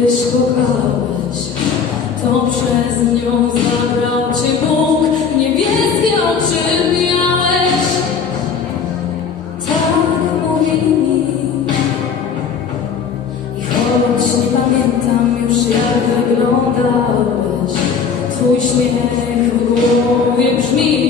kiedyś kochałeś, to przez nią zabrał cię Bóg, niebieskie oczy miałeś. Tak mówili mi. I choć nie pamiętam już jak wyglądałeś, twój śmiech w głowie brzmi.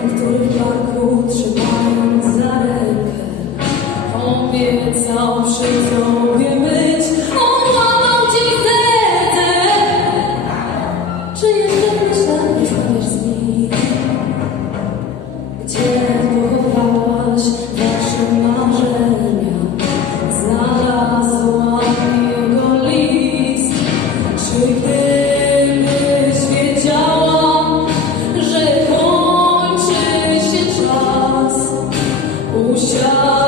których parku trzymając za rękę, obiecał przy tobie. Just.